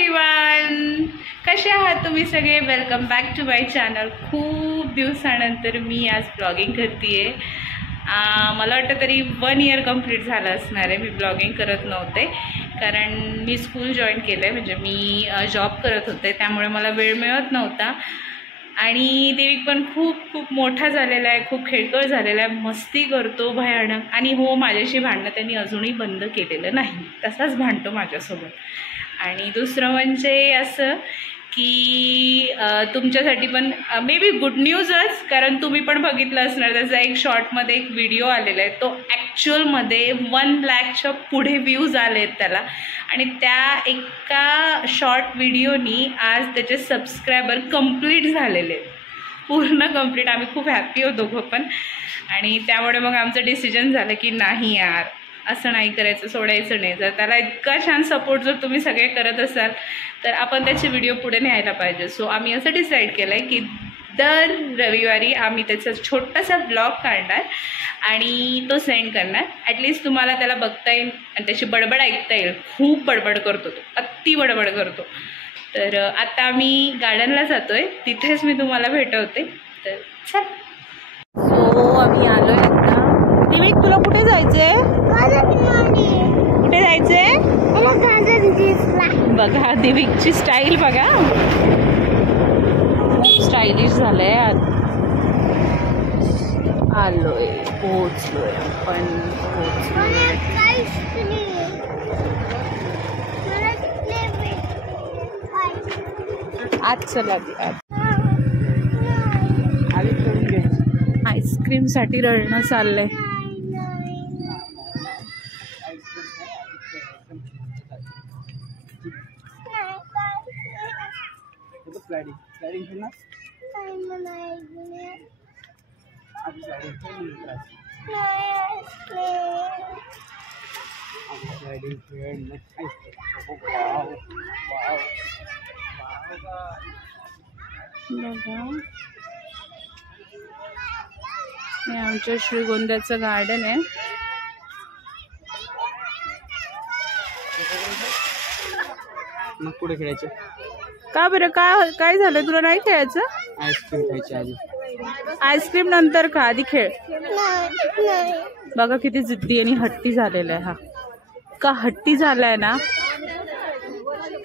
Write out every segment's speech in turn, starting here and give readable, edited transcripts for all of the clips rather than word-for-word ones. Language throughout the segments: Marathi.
एव्हरीवन, कसे आहात तुम्ही सगळे? Welcome back to my channel. खूप दिवसानंतर मी आज ब्लॉगिंग करते आहे. मला वाटतं तरी 1 इयर कंप्लीट झालं असणार आहे. मी ब्लॉगिंग करत नव्हते कारण मी स्कूल जॉईन केलं आहे, म्हणजे मी जॉब करत होते, त्यामुळे मला वेळ मिळत नव्हता. आणि देविक पण खूप मोठा झालेला आहे, खूप खेळकर झालेला आहे, मस्ती करतो भयानक. आणि हो, माझ्याशी भांडणं त्यांनी अजूनही बंद केलेलं नाही, तसाच भांडतो माझ्यासोबत. आणि दुसरं म्हणजे असं की तुमच्यासाठी पण मे बी गुड न्यूजच, कारण तुम्ही पण बघितलं असणार, त्याचा एक शॉर्टमध्ये एक व्हिडिओ आलेला आहे. तो ॲक्च्युअलमध्ये 1 लाखच्या पुढे व्ह्यूज आले आहेत त्याला. आणि त्या एका शॉर्ट व्हिडिओनी आज त्याचे सबस्क्रायबर कंप्लीट झालेले आहेत, पूर्ण कंप्लीट. आम्ही खूप हॅप्पी होतो दोघं पण. आणि त्यामुळे मग आमचं डिसिजन झालं की नाही यार, असं नाही करायचं, सोडायचं नाही. जर त्याला इतका छान सपोर्ट जर तुम्ही सगळे करत असाल तर आपण त्याचे व्हिडिओ पुढे न्यायला पाहिजे. सो आम्ही असं डिसाईड केलं आहे की दर रविवारी आम्ही त्याचा छोटासा ब्लॉग काढणार आणि तो सेंड करणार. ॲटलिस्ट तुम्हाला त्याला बघता येईल आणि त्याची बडबड ऐकता येईल. खूप बडबड करतो तो, अति बडबड करतो. तर आता आम्ही गार्डनला जातो आहे, तिथेच मी तुम्हाला भेटवते. तर चल. सो आम्ही आलो आहे आता. दिविक, तुला कुठे जायचंय? कुठे जायचंय? बघा दिविकची स्टाईल बघा, खूप स्टायलिश झालंय. आलोय, पोहोचलोय आपण, आज चला आईस्क्रीम साठी रडणं चाललंय. हे आमच्या श्रीगोंद्याचं गार्डन आहे. मग पुढे खेळायचं का बरं? काय झालं तुला? नाही खेळायचं? आईस्क्रीम खायची आधी. आईस्क्रीम नंतर का, आधी खेळ. बघा किती जिद्दी आणि हट्टी झालेला आहे हा. का हट्टी झालाय ना.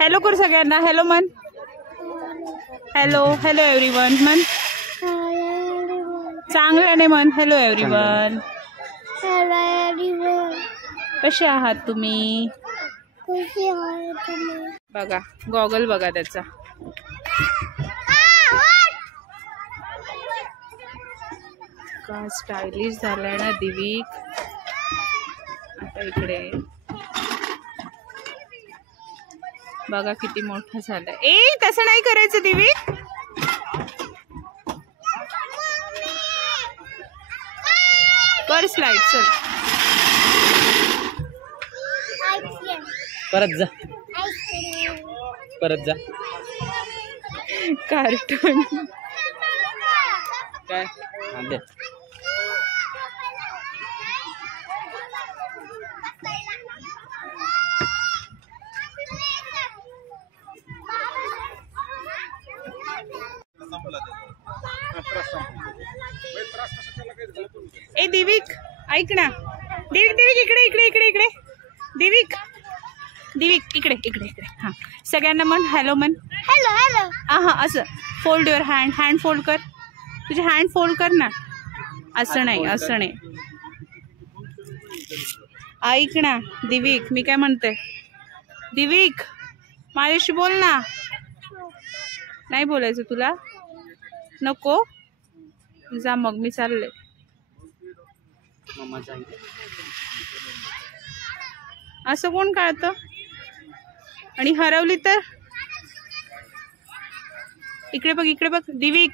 हॅलो कर सगळ्यांना, हॅलो मन. हॅलो हॅलो एव्हरीवन मन. चांगल्याने मन. Hello everyone. कसे आहात तुम्ही? बघा गॉगल बघा त्याचा. का स्टायलिश झालाय ना दिविक. आता इकडे बघा किती मोठा झालाय. ए तसं नाही करायचं दिविक. कर स्लाइड. चल परत जा, परत जा. कार्टून काय दे. ए दिविक ऐक ना. दिविक इकडे इकडे इकडे इकडे. दिविक इकडे इकडे इकडे. हां सगळ्यांना म्हण हॅलो म्हण. Hello hello. हां असं फोल्ड युअर हँड फोल्ड कर. तुझे हँड फोल्ड कर ना. असं नाही, असं नाही. ऐक ना दिविक, मी काय म्हणते. दिविक माझ्याशी बोल ना. नाही बोलायचं तुला? नको जा मग, मी चालले. असं कोण काढतं? आणि हरवली तर? इकडे बघ, इकडे बघ. दिविक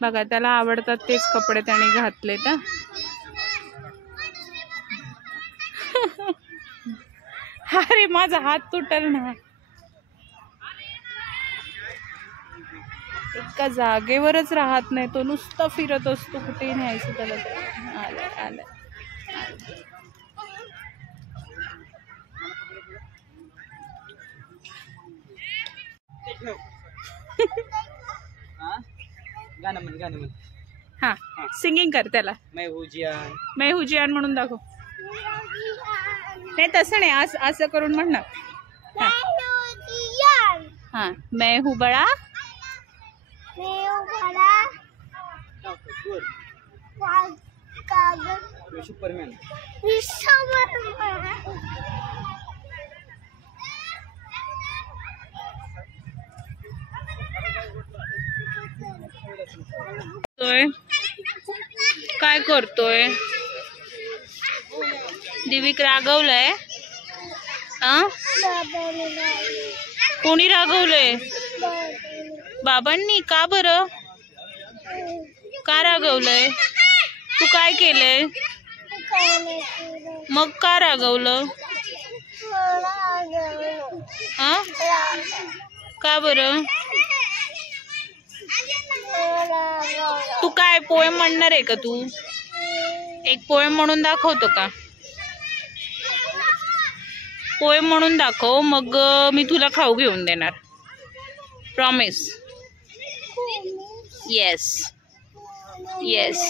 बघा, त्याला आवडतात तेच कपडे त्याने घातले. तर अरे माझा हात तुटल ना. एका जागेवरच राहत नाही तो, नुसता फिरत असतो, कुठेही न्यायचं त्याला. आलं हा गाणं म्हण हा सिंगिंग कर त्याला. मैं हूँ जियान. मैं हूँ जियान म्हणून दाखव. नाही तसं नाही, असं करून म्हण ना. हा मैं हूँ बड़ा. सुपरमॅन. काय करतोय दिविक? रागवलंय? कोणी रागवलंय? बाबांनी? का बरं? का रागवलंय? तू काय केलंय? मग का रागवलं? का बरं? तू काय पोएम म्हणणार आहे का? तू एक पोएम म्हणून दाखवतो का? पोएम म्हणून दाखव, मग मी तुला खाऊ घेऊन देणार. प्रॉमिस? Yes yes.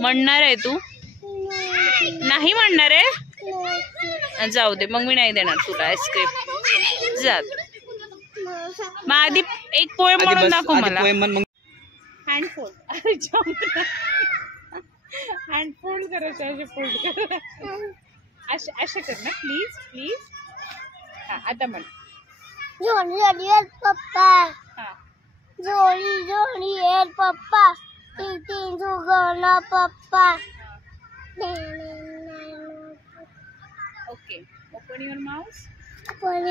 म्हणणार आहे तू? नाही म्हणणार आहे? जाऊ दे मग, मी नाही देणार तुला आईस्क्रीम. जा. मग आधी एक पोएम म्हणून दाखव मला. Hand fold. हँड फोल्ड करायचं, असे फोल्ड कर. असे कर ना प्लीज प्लीज. हा आता म्हण. पप्पा हा जोडी जोडी येल पप्पा. तीन सुगवला पप्पा. ओके. Open your mouth. पण